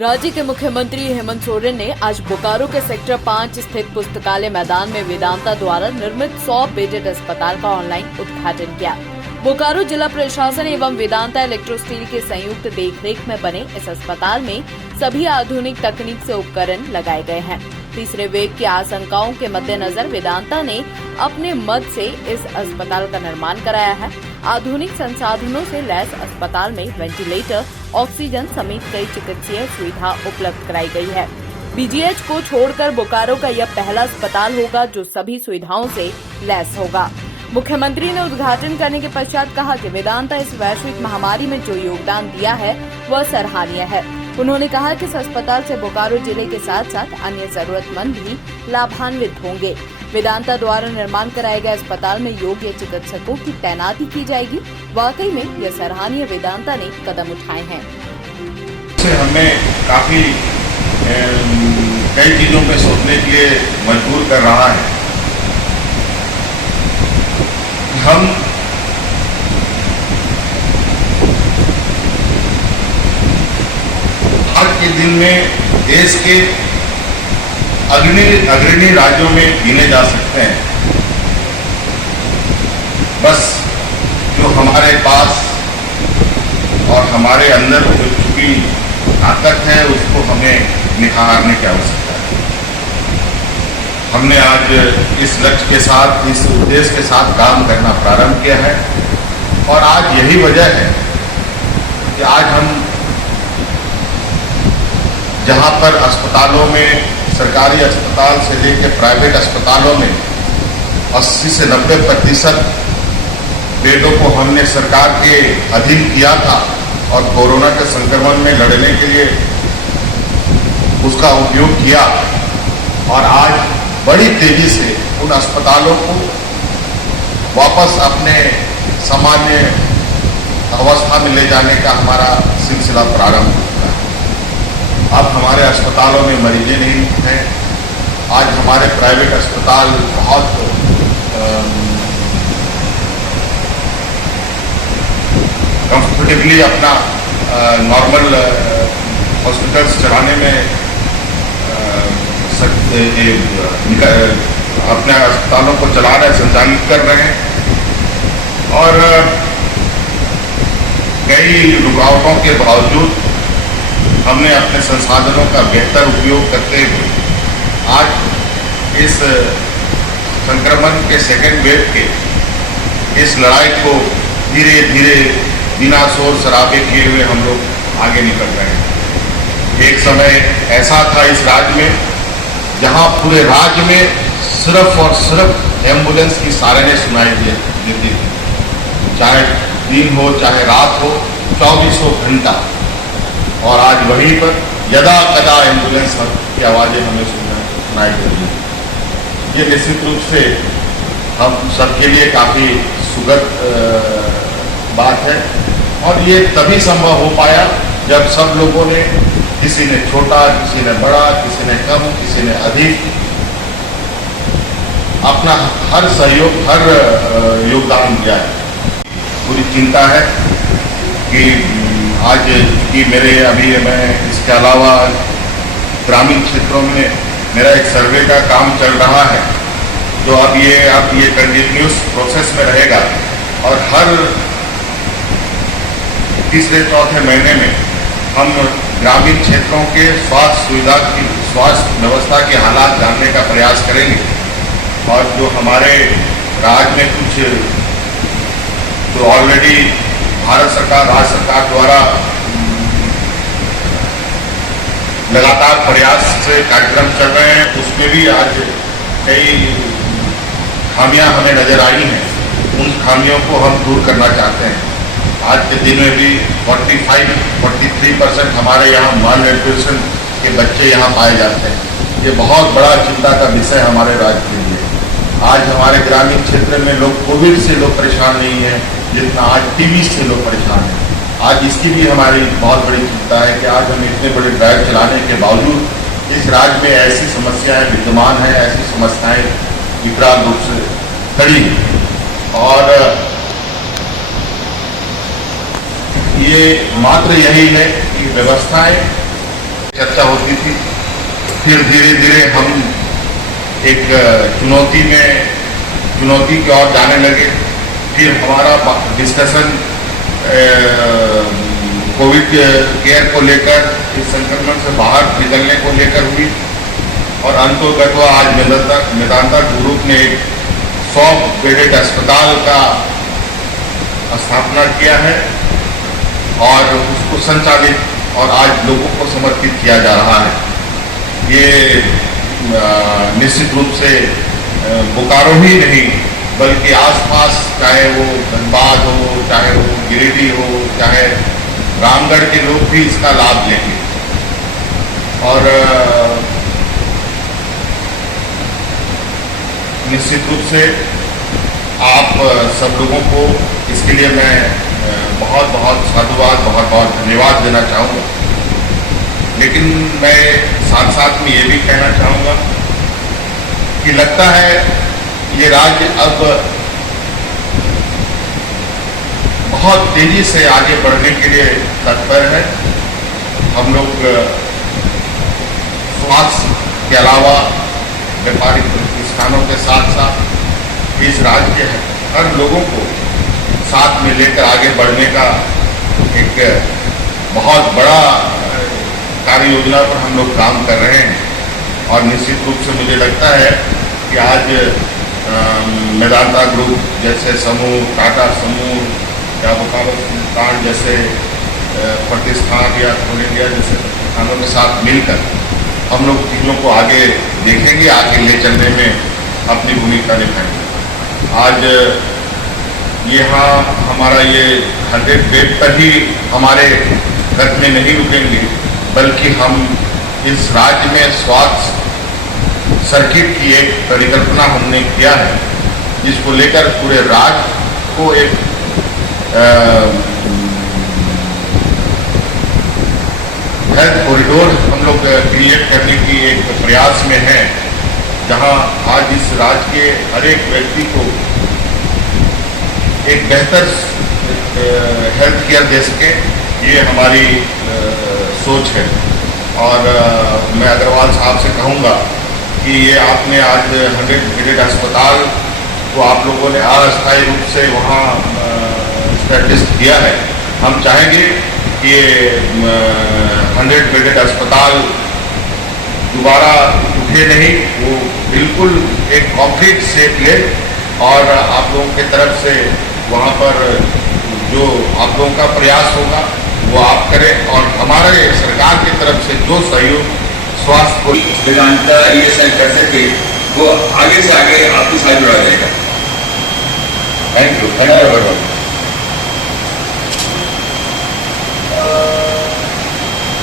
राज्य के मुख्यमंत्री हेमंत सोरेन ने आज बोकारो के सेक्टर 5 स्थित पुस्तकालय मैदान में वेदांता द्वारा निर्मित 100 बेडेड अस्पताल का ऑनलाइन उद्घाटन किया। बोकारो जिला प्रशासन एवं वेदांता इलेक्ट्रोस्टील के संयुक्त देखरेख में बने इस अस्पताल में सभी आधुनिक तकनीक से उपकरण लगाए गए हैं। तीसरे वेव की आशंकाओं के मद्देनजर वेदांता ने अपने मद से इस अस्पताल का निर्माण कराया है। आधुनिक संसाधनों से लैस अस्पताल में वेंटिलेटर, ऑक्सीजन समेत कई चिकित्सीय सुविधा उपलब्ध कराई गई है। बीजीएच को छोड़कर बोकारो का यह पहला अस्पताल होगा जो सभी सुविधाओं से लैस होगा। मुख्यमंत्री ने उद्घाटन करने के पश्चात कहा कि वेदांता इस वैश्विक महामारी में जो योगदान दिया है वह सराहनीय है। उन्होंने कहा कि इस अस्पताल से बोकारो जिले के साथ साथ अन्य जरूरतमंद भी लाभान्वित होंगे। वेदांता द्वारा निर्माण कराए गए अस्पताल में योग्य चिकित्सकों की तैनाती की जाएगी। वाकई में यह सराहनीय वेदांता ने कदम उठाए हैं। हमें काफी कई चीजों पे सोचने के लिए मजबूर कर रहा है। हम आज के दिन में देश के अग्रणी राज्यों में गिने जा सकते हैं। बस जो हमारे पास और हमारे अंदर जो छुपी ताकत है उसको हमें निखारने की आवश्यकता है। हमने आज इस लक्ष्य के साथ, इस उद्देश्य के साथ काम करना प्रारंभ किया है और आज यही वजह है कि आज हम जहां पर अस्पतालों में, सरकारी अस्पताल से लेकर प्राइवेट अस्पतालों में 80 से 90% बेडों को हमने सरकार के अधीन किया था और कोरोना के संक्रमण में लड़ने के लिए उसका उपयोग किया और आज बड़ी तेजी से उन अस्पतालों को वापस अपने सामान्य अवस्था में ले जाने का हमारा सिलसिला प्रारंभ हुआ है। अब हमारे अस्पतालों में मरीजें नहीं हैं। आज हमारे प्राइवेट अस्पताल बहुत कंफर्टेबली अपना नॉर्मल हॉस्पिटल्स चलाने में अपने अस्पतालों को चला रहे, संचालित कर रहे हैं और कई रुकावटों के बावजूद हमने अपने संसाधनों का बेहतर उपयोग करते हुए आज इस संक्रमण के सेकेंड वेव के इस लड़ाई को धीरे धीरे बिना शोर शराबे किए हुए हम लोग आगे निकल रहे हैं। एक समय ऐसा था इस राज्य में जहां पूरे राज्य में सिर्फ और सिर्फ एम्बुलेंस की सायरनें सुनाई देती थी, चाहे दिन हो चाहे रात हो, 24 घंटा। और आज वहीं पर यदा कदा एम्बुलेंस की आवाज़ें हमें सुनाई देती हैं। ये निश्चित रूप से हम सबके लिए काफ़ी सुखद बात है और ये तभी संभव हो पाया जब सब लोगों ने, किसी ने छोटा, किसी ने बड़ा, किसी ने कम, किसी ने अधिक, अपना हर सहयोग, हर योगदान दिया है। पूरी चिंता है कि आज की मैं इसके अलावा ग्रामीण क्षेत्रों में मेरा एक सर्वे का काम चल रहा है जो अब ये कंटिन्यूस प्रोसेस में रहेगा और हर तीसरे चौथे महीने में हम ग्रामीण क्षेत्रों के स्वास्थ्य व्यवस्था के हालात जानने का प्रयास करेंगे और जो हमारे राज्य में कुछ जो ऑलरेडी भारत सरकार, राज्य सरकार द्वारा लगातार प्रयास से कार्यक्रम चल रहे हैं, उसमें भी आज कई खामियां हमें नजर आई हैं। उन खामियों को हम दूर करना चाहते हैं। आज के दिन में भी 43% हमारे यहाँ माल न्यूट्रिशन के बच्चे यहाँ पाए जाते हैं। ये बहुत बड़ा चिंता का विषय हमारे राज्य के लिए। आज हमारे ग्रामीण क्षेत्र में लोग कोविड से लोग परेशान नहीं है जितना आज टीबी से लोग परेशान हैं। आज इसकी भी हमारी बहुत बड़ी चिंता है कि आज हम इतने बड़े ड्राइव चलाने के बावजूद इस राज्य में ऐसी समस्याएं विद्यमान हैं, ऐसी समस्याएं विकराल रूप से खड़ी हैं और ये मात्र यही है कि व्यवस्थाएं चर्चा होती थी। फिर धीरे धीरे हम एक चुनौती की ओर जाने लगे। फिर हमारा डिस्कशन कोविड केयर को लेकर, इस संक्रमण से बाहर निकलने को लेकर हुई और अंतोगत्वा आज मेदांता ग्रुप ने एक 100 बेडेड अस्पताल का स्थापना किया है और उसको संचालित और आज लोगों को समर्पित किया जा रहा है। ये निश्चित रूप से बोकारो ही नहीं बल्कि आसपास, चाहे वो धनबाद हो, चाहे वो गिरिडीह हो, चाहे रामगढ़ के लोग भी इसका लाभ लेंगे। और निश्चित रूप से आप सब लोगों को इसके लिए मैं बहुत बहुत साधुवाद, बहुत बहुत धन्यवाद देना चाहूँगा। लेकिन मैं साथ साथ में ये भी कहना चाहूँगा कि लगता है ये राज्य अब बहुत तेजी से आगे बढ़ने के लिए तत्पर है। हम लोग स्वास्थ्य के अलावा व्यापारिक प्रतिष्ठानों के साथ साथ इस राज्य के हर लोगों को साथ में लेकर आगे बढ़ने का एक बहुत बड़ा कार्य योजना पर हम लोग काम कर रहे हैं। और निश्चित रूप से मुझे लगता है कि आज मेदांता ग्रुप जैसे समूह, टाटा समूह या बोकारो संस्थान जैसे प्रतिष्ठान या कोल इंडिया जैसे प्रतिष्ठानों के साथ मिलकर हम लोग चीज़ों को आगे देखेंगे, आगे ले चलने में अपनी भूमिका निभाएंगे। आज यहाँ हमारा ये 100 बेड पर ही हमारे खर्च में नहीं रुकेंगे, बल्कि हम इस राज्य में स्वास्थ्य सर्किट की एक परिकल्पना हमने किया है, जिसको लेकर पूरे राज्य को एक हेल्थ कॉरिडोर हम लोग क्रिएट करने की एक प्रयास में है, जहां आज इस राज्य के हर एक व्यक्ति को एक बेहतर हेल्थ केयर दे सके, ये हमारी सोच है। और मैं अग्रवाल साहब से कहूँगा कि ये आपने आज 100 बेडेड अस्पताल को आप लोगों ने अस्थायी रूप से वहाँ स्टैब्लिश किया है। हम चाहेंगे कि ये 100 बेडेड अस्पताल दोबारा उठे नहीं, वो बिल्कुल एक कॉन्क्रीट शेप ले और आप लोगों की तरफ से वहाँ पर जो आप लोगों का प्रयास होगा वो आप करें और हमारे सरकार की तरफ से जो सहयोग स्वास्थ्य को वेदांता ESI कर सके वो आगे से आगे आपके साथ जुड़ा जाएगा। Thank you very much.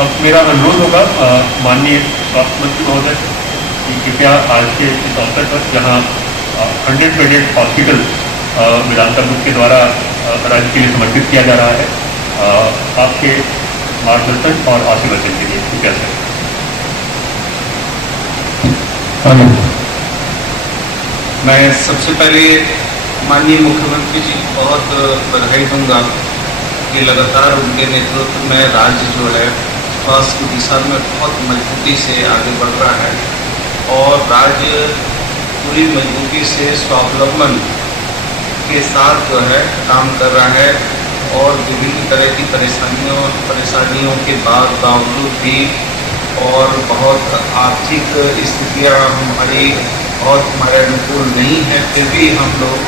अब मेरा अनुरोध होगा माननीय स्वास्थ्य मंत्री महोदय कि कृपया आज के इस अवसर पर जहाँ 100 बेडेड हॉस्पिटल वेदांता ग्रुप के द्वारा राज्य के लिए समर्पित किया जा रहा है, आपके मार्गदर्शन और आशीर्वचन के लिए कृपया सर। मैं सबसे पहले माननीय मुख्यमंत्री जी को बहुत बधाई दूंगा कि लगातार उनके नेतृत्व में राज्य जो है स्वास्थ्य की दिशा में बहुत मजबूती से आगे बढ़ रहा है और राज्य पूरी मजबूती से स्वावलंबन के साथ जो है काम कर रहा है और विभिन्न तरह की परेशानियों के बावजूद भी और बहुत आर्थिक स्थितियाँ हमारे अनुकूल नहीं है, फिर भी हम लोग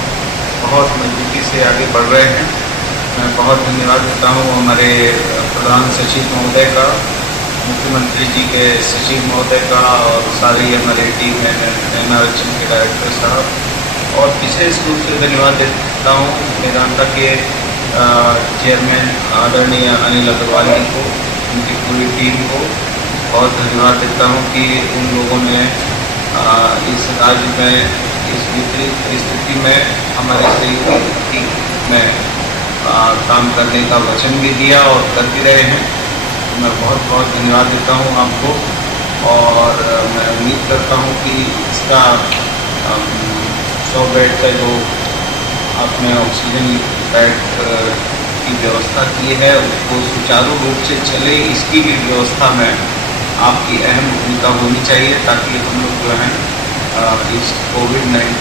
बहुत मजबूती से आगे बढ़ रहे हैं। मैं बहुत धन्यवाद देता हूँ हमारे प्रधान सचिव महोदय का, मुख्यमंत्री जी के सचिव महोदय का और सारी हमारी टीम है, NRHM के डायरेक्टर साहब, और विशेष रूप से धन्यवाद देता हूँ वेदांता के चेयरमैन आदरणीय अनिल अग्रवाल जी को, उनकी पूरी टीम को बहुत धन्यवाद देता हूँ कि उन लोगों ने इस राज्य में इस विपरीत स्थिति में हमारे सहयोग में काम करने का वचन भी दिया और कर भी रहे हैं। मैं बहुत बहुत धन्यवाद देता हूँ आपको और मैं उम्मीद करता हूँ कि इसका 100 बेड का जो आपने ऑक्सीजन बेड की व्यवस्था की है उसको सुचारू रूप से चले, इसकी भी व्यवस्था मैं आपकी अहम भूमिका होनी चाहिए ताकि हम लोग जो है इस कोविड-19